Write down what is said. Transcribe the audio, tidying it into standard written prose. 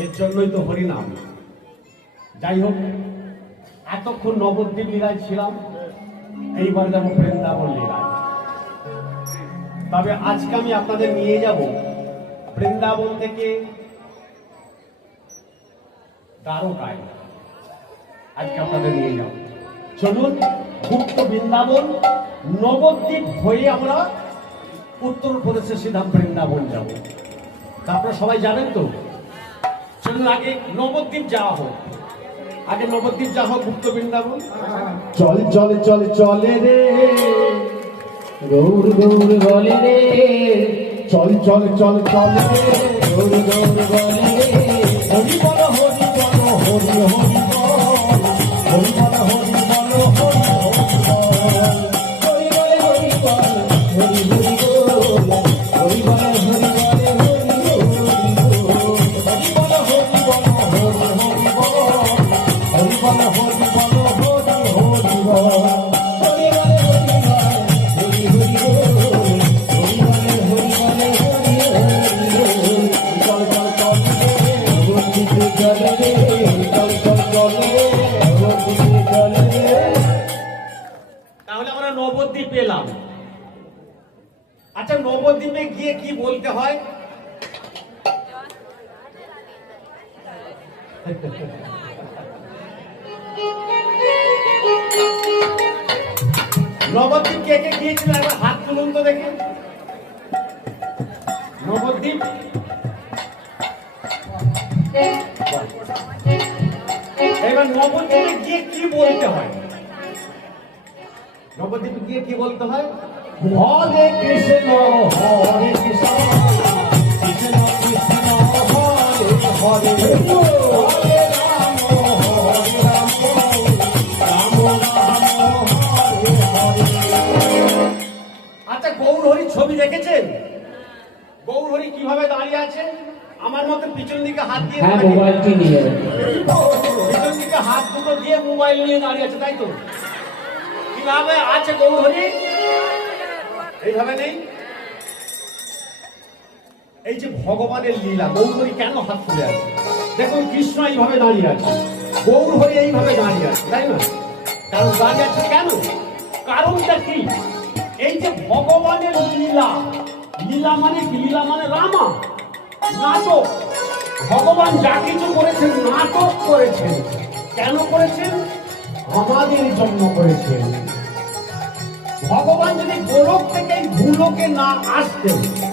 এর জন্যই তো হরিনাম। যাই হোক, এতক্ষণ নবদ্বীপ লীলায় ছিলাম, এইবার যাবো বৃন্দাবন লীলায়। তবে আজকে আমি আপনাদের নিয়ে যাব বৃন্দাবন থেকে দ্বারকায়। আজকে আপনাদের নিয়ে যাব, চলুন গুপ্ত বৃন্দাবন নবদ্বীপ হয়ে আমরা উত্তরপ্রদেশে সিধা বৃন্দাবন যাব। আপনারা সবাই জানেন তো? চলুন আগে নবদ্বীপ যাওয়া হোক, আগে নবদ্বীপ যাওয়া হোক, গুপ্ত বৃন্দাবন। চল চল চল চলে রে গৌর গৌর বলে রে, চল চল চল চলে রে গৌর গৌর বলে রে, হরি বল হরি বল হরি হরি বল, হরি বল হরি বল হরি হরি বল, হরি বলে হরি বল হরি হরি বল, হরি বলে হরি বলে হরি হরি বল, হরি বল হরি বল হরি হরি বল, হরি বল হরি বল হরি হরি বল। তাহলে আমরা নবদ্বীপ এলাম। আচ্ছা, নবদ্বীপে গিয়ে কি বলতে হয়? নবদ্বীপ কে কে গিয়েছিল একবার হাত তুলুন তো দেখে। নবদ্বীপ এবার নবদ্বীপে গিয়ে কি বলতে হয়? নবদ্বীপে গিয়ে কি বলতে হয়? হরে কৃষ্ণ হরে কৃষ্ণ কৃষ্ণ কৃষ্ণ হরে হরে, হরে রাম হরে রাম রাম রাম হরে হরে। আচ্ছা, গৌর হরির ছবি দেখেছেন? গৌর হরি কিভাবে দাঁড়িয়ে আছে? আমার মতে পিছন দিকে হাত দিয়ে, হ্যাঁ, মোবাইলটি নিয়ে পিছন দিকে হাত দুটো দিয়ে মোবাইল নিয়ে দাঁড়িয়ে আছে, তাই তো? কিভাবে আছে গৌর হরি? এইভাবে নেই। এই যে ভগবানের লীলা, গৌর হরি কেন হাত তুলে আছে? দেখুন, কৃষ্ণ এইভাবে দাঁড়িয়ে আছে, গৌর হরি এইভাবে দাঁড়িয়ে আছে, তাই না? কারণ দাঁড়িয়ে আছে কেন? কারণটা কি? এই যে ভগবানের লীলা, লীলা মানে কি? লীলা মানে রামা, নাটক। ভগবান যা কিছু করেছেন নাটক করেছেন। কেন করেছেন? আমাদের জন্য করেছেন। ভগবান যদি গোলক থেকে ভূলোকে না আসতেন